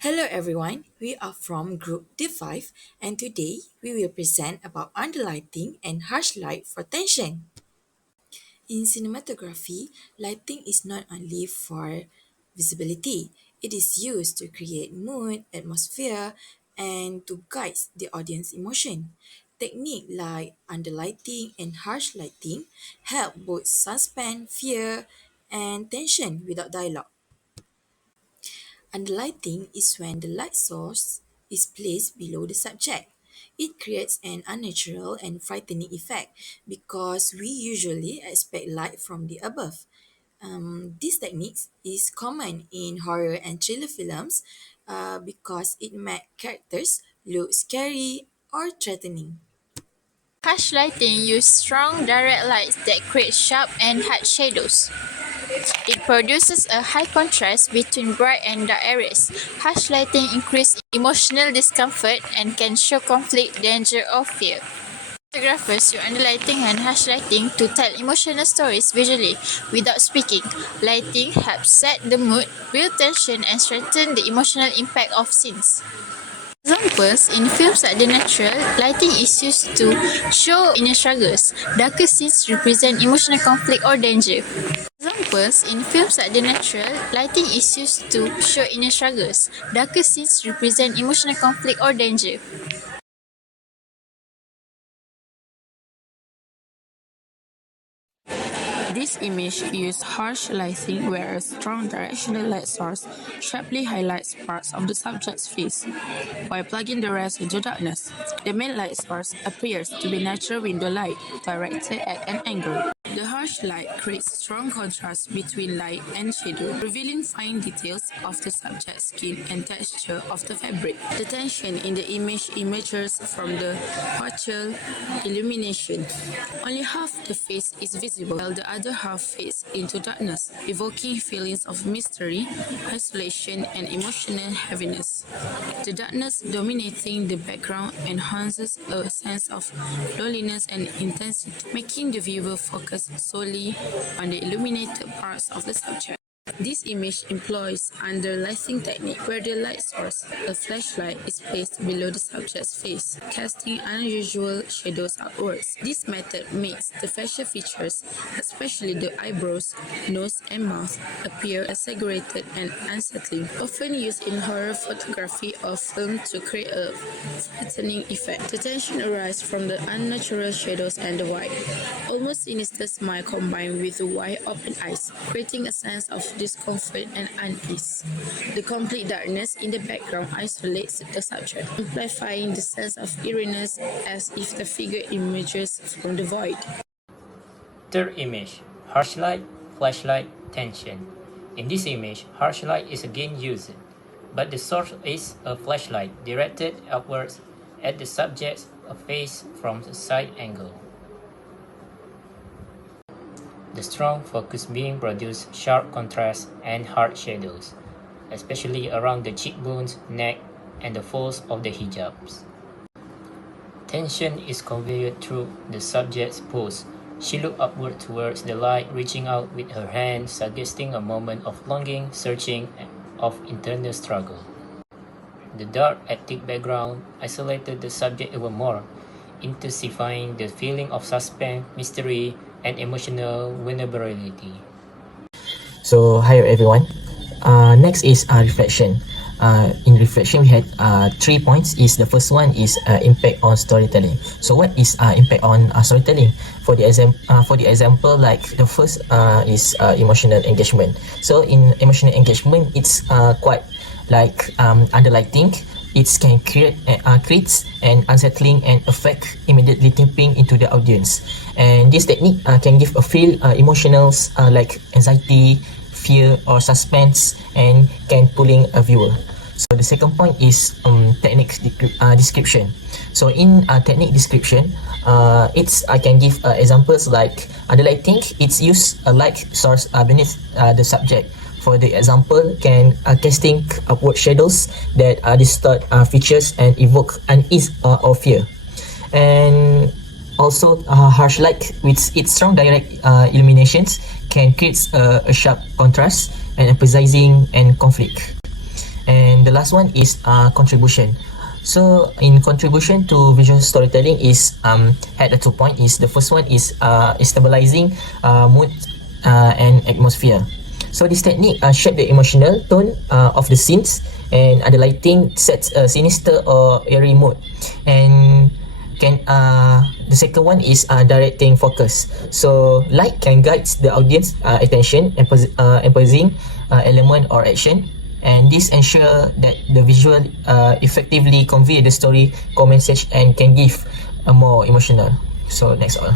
Hello everyone, we are from Group D5 and today we will present about underlighting and harsh light for tension. In cinematography, lighting is not only for visibility, it is used to create mood, atmosphere, and to guide the audience emotion. Technique like underlighting and harsh lighting help both suspense, fear, and tension without dialogue. Underlighting is when the light source is placed below the subject. It creates an unnatural and frightening effect because we usually expect light from the above. This technique is common in horror and thriller films because it makes characters look scary or threatening. Harsh lighting uses strong direct lights that create sharp and hard shadows. It produces a high contrast between bright and dark areas. Harsh lighting increases emotional discomfort and can show conflict, danger, or fear. Photographers use underlighting and harsh lighting to tell emotional stories visually without speaking. Lighting helps set the mood, build tension, and strengthen the emotional impact of scenes. Examples in films like The Natural, lighting is used to show inner struggles. Darker scenes represent emotional conflict or danger. Examples in films like The Natural, lighting is used to show inner struggles. Darker scenes represent emotional conflict or danger. This image uses harsh lighting where a strong directional light source sharply highlights parts of the subject's face, while plugging the rest into darkness. The main light source appears to be natural window light, directed at an angle. The harsh light creates strong contrast between light and shadow, revealing fine details of the subject's skin and texture of the fabric. The tension in the image emerges from the partial illumination. Only half the face is visible, while the other half fades into darkness, evoking feelings of mystery, isolation, and emotional heaviness. The darkness dominating the background enhances a sense of loneliness and intensity, making the viewer focus solely on the illuminated parts of the subject. This image employs underlighting technique where the light source, a flashlight, is placed below the subject's face, casting unusual shadows outwards. This method makes the facial features, especially the eyebrows, nose, and mouth, appear exaggerated and unsettling, often used in horror photography or film to create a frightening effect. The tension arises from the unnatural shadows and the wide, almost sinister smile combined with the wide open eyes, creating a sense of discomfort and unease. The complete darkness in the background isolates the subject, amplifying the sense of eeriness as if the figure emerges from the void. Third image, harsh light, flashlight, tension. In this image, harsh light is again used, but the source is a flashlight directed upwards at the subject's face from a side angle. The strong focus beam produces sharp contrast and hard shadows, especially around the cheekbones, neck, and the folds of the hijabs. Tension is conveyed through the subject's pose. She looked upward towards the light, reaching out with her hand, suggesting a moment of longing, searching, of internal struggle. The dark, attic background isolated the subject even more, intensifying the feeling of suspense, mystery, and emotional vulnerability. So, hi everyone. Next is reflection. In reflection, we had 3 points. Is the first one is impact on storytelling. So, what is impact on storytelling? For the example, like the first is emotional engagement. So, in emotional engagement, it's quite like underlighting. It can creates an unsettling and effect immediately tipping into the audience. And this technique can give a feel emotional like anxiety, fear, or suspense, and can pulling a viewer. So the second point is technique description. So in technique description, I can give examples like underlighting. It's use a light source beneath the subject. For the example, can casting upward shadows that distort features and evoke unease or fear. And also, harsh light with its strong direct illuminations can create a sharp contrast and emphasizing and conflict. And And the last one is contribution. So in contribution to visual storytelling is had a 2 point. Is the first one is stabilizing mood and atmosphere. So this technique shape the emotional tone of the scenes, and underlighting sets a sinister or eerie mood. And the second one is directing focus. So light can guide the audience attention, emphasizing element or action, and this ensure that the visual effectively convey the story core message and can give a more emotional. So that's all.